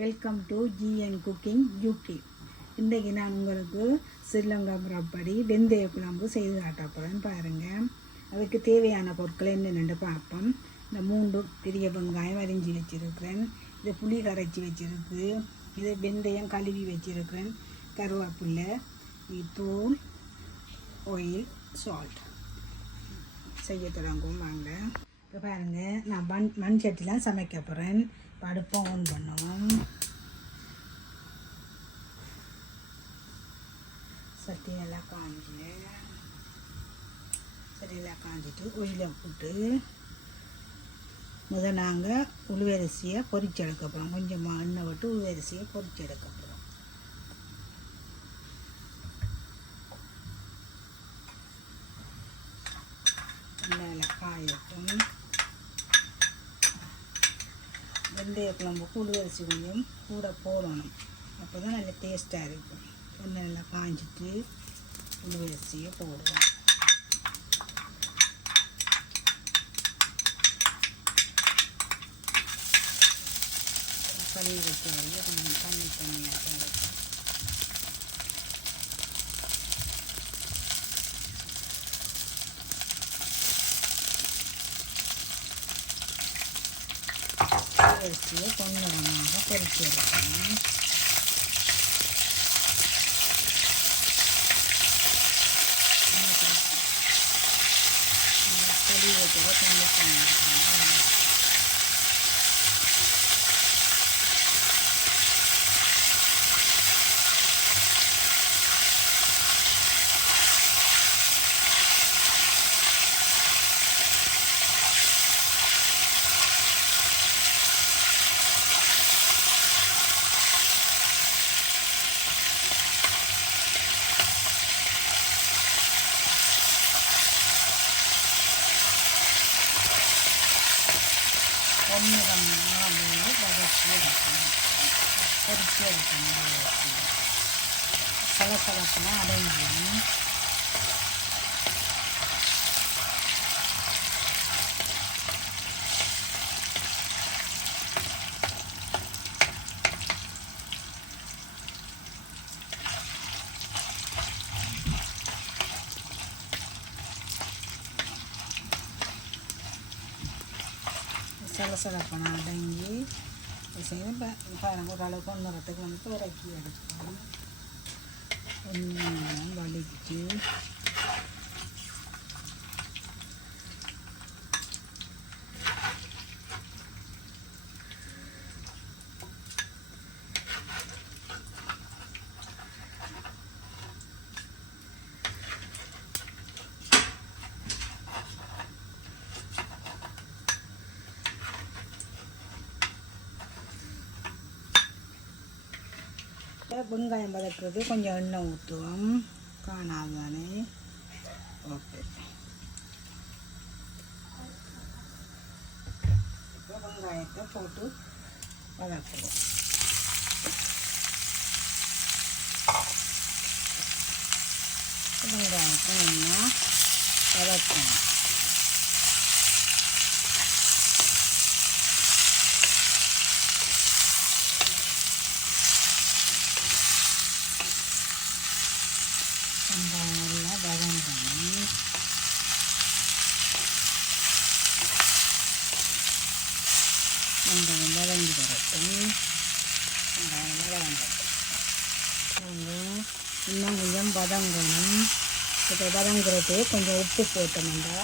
Welcome to GN cooking UK. இன்றைக்கு நான் உங்களுக்கு ஸ்ரீலங்கா முறைப்படி வெந்தய குழம்பு செய்து காட்டப்போகிறேன் பாருங்கள். அதுக்கு தேவையான பொருட்கள் என்னென்னு பார்ப்போம். இந்த 3 பெரிய வெங்காயம் அரிஞ்சு வச்சுருக்கிறேன். இது புளி கரைச்சி வச்சுருக்கு. இது வெந்தயம் கழுவி வச்சுருக்கிறேன். கருவேப்பிலை, தூள், ஆயில், சால்ட். செய்ய தொடங்கும் வாங்க. இப்போ பாருங்கள், நான் மண் சட்டிலாம் சமைக்க போகிறேன். அடுப்பை ஆன் பண்ணுவோம். சட்டி நல்லா காஞ்சிட்டு ஒயில போட்டு முதல் நாங்கள் உளுவரிசியை பொரிச்செடுக்க போகிறோம். கொஞ்சமாக எண்ணெய் விட்டு உளுவரிசியை பொரிச்செடுக்க போகிறோம். எண்ணெயில் காயட்டும். வெந்தய குழம்புக்கு உளுவரிசி கொஞ்சம் கூட போடணும். அப்போ தான் நல்ல டேஸ்ட்டாக இருக்கும். எண்ணெய் நல்லா காஞ்சிட்டு உளுவரிசியை போடுவோம். கழுவி வச்சு கொஞ்சம் தண்ணியாக இருக்கும். உளுவரிசியை பொன்னிறமாக பொரிச்சு எடுக்கணும். கழுவி வச்சதை தண்ணி பண்ணிருக்கணும். பொன்னிறமாக வதக்கி எடுக்கணும். பொரிச்சு எடுக்கணும். சலசலப்பெல்லாம் அடைஞ்சிடும். சலசலப்பனை அடங்கி செய்து பாருங்கள். ஓரளவுக்கு ஒன்றரத்துக்கு வந்து இறக்கி எடுக்கணும். கொஞ்சம் வலிச்சு வெங்காயம் வதக்குறது கொஞ்சம் எண்ணெய் ஊற்றுவோம். காணாதானே. ஓகே, இப்போ வெங்காயத்தை போட்டு வதக்குவோம். வெங்காயத்தை நல்லா வதக்கணும். வெங்காயம் நல்லா வதங்கணும். வெங்காயம் வதங்கி வரட்டும். வெங்காயம் வதங்கட்டும். இன்னும் கொஞ்சம் வதங்கணும். இப்போ வதங்குறது கொஞ்சம் உப்பு போட்டோம்னா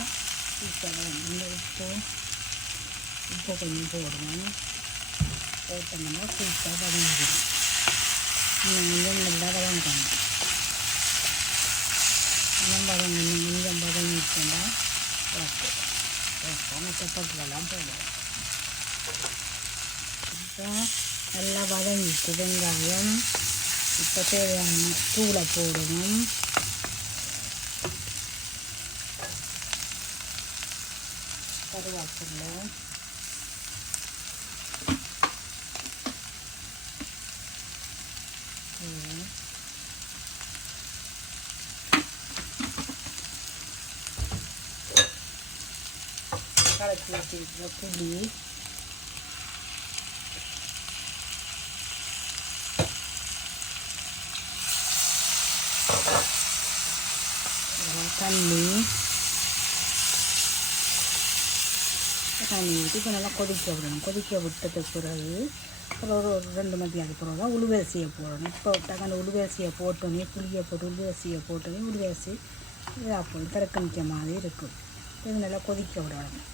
இந்த உப்பு கொஞ்சம் போடுவோம். போட்டோம்னா சூப்பாக வதங்கிடும். இன்னும் கொஞ்சம் நல்லா வதங்கணும். கொஞ்சம் பதங்கிட்டுண்டா ஓகே. சப்பாத்திலாம் போடுவோம். இப்போ நல்லா வதங்கிட்டு வெங்காயம். இப்போ தேவையான தூளை போடணும். கருவேப்பிலை, கரைச்சி வச்சுருக்கிற புளி, தண்ணி ஊற்றி இப்போ நல்லா கொதிக்க விடணும். கொதிக்க விட்டதுக்கு பிறகு ஒரு 2 மணி பிறகு தான் உளுவரிசியை போடணும். இப்போ விட்டாங்க அந்த உளுவரிசியை போட்டோன்னே புளியை போட்டு உளுவரிசியை போட்டோன்னே உளுவரிசி இதாக போய் திறக்கணிக்க மாதிரி இருக்கும். இது நல்லா கொதிக்க விடணும்.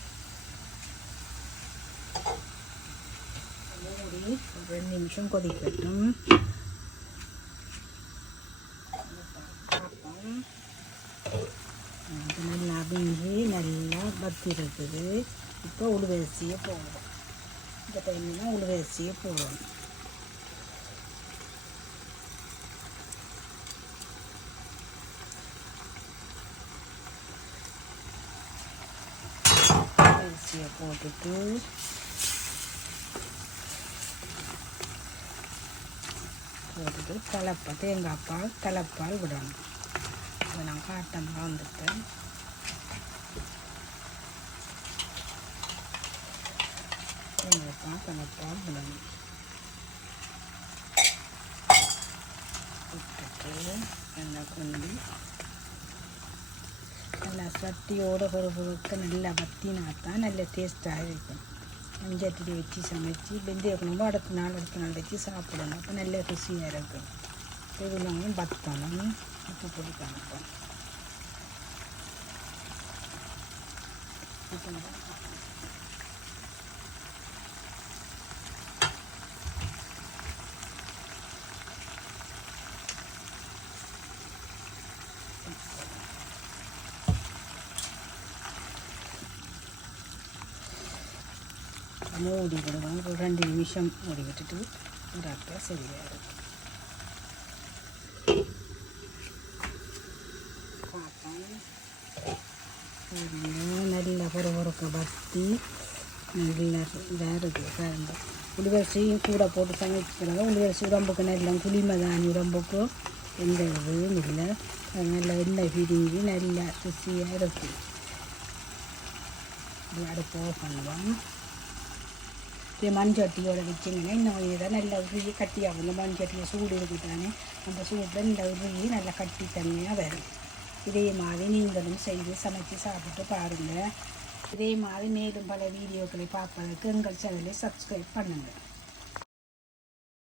மூடி ஒரு 2 நிமிஷம் கொதிக்கட்டும். நல்லா அவிஞ்சி நல்லா பத்தி இருக்குது. இப்போ உளுவரிசியை போடுறோம். இந்த டைம்னா உளுவரிசியை போடணும். அரிசியை போட்டுட்டு தேங்காய் பால் தலைப்பால் விடணும். அதை நான் காட்டமாக வந்துட்டேன். தேங்காய் தலைப்பால் விடணும். விட்டுட்டு நல்லா கொண்டு நல்லா சட்டியோட பொறுப்புக்கு நல்லா வத்தினாத்தான் நல்ல டேஸ்ட்டாக இருக்கும். மஞ்சட்டி வச்சு சமைச்சு வெந்தய குழம்பு அடுத்த நாள் வச்சு சாப்பிடணும். அப்போ நல்ல ருசியாக இருக்கும். இதுலாமும் பத்தணும். உப்பு பொடி காமிப்போம். மூடி விடுவோம். ஒரு 2 நிமிஷம் மூடி விட்டுட்டு இறக்க சரியாக இருக்கும். நல்லா பொறுக்க பற்றி நல்லா இதாக இருக்குது. உளுவரிசியும் கூட போட்டு சமைக்கிறதா உளுவரிசி உடம்புக்கு நல்ல குளிமதானி உடம்புக்கு எந்த இதுவும் இல்லை. நல்லா எண்ணெய் பிரிஞ்சு நல்லா ருசியாக இருக்குது. அடுப்பு பண்ணுவோம். மண்சட்டியோட வச்சிங்கன்னா இன்னும் இதான் நல்லா உருகி கட்டியாகும். இந்த மண்சட்டியை சூடு இருக்குதானே அந்த சூட்டில் இந்த உருகி நல்லா கட்டி தண்ணியாக வரும். இதே மாதிரி நீங்களும் செய்து சமைச்சு சாப்பிட்டு பாருங்கள். இதே மாதிரி மேலும் பல வீடியோக்களை பார்ப்பதற்கு எங்கள் சேனலை சப்ஸ்கிரைப் பண்ணுங்கள்.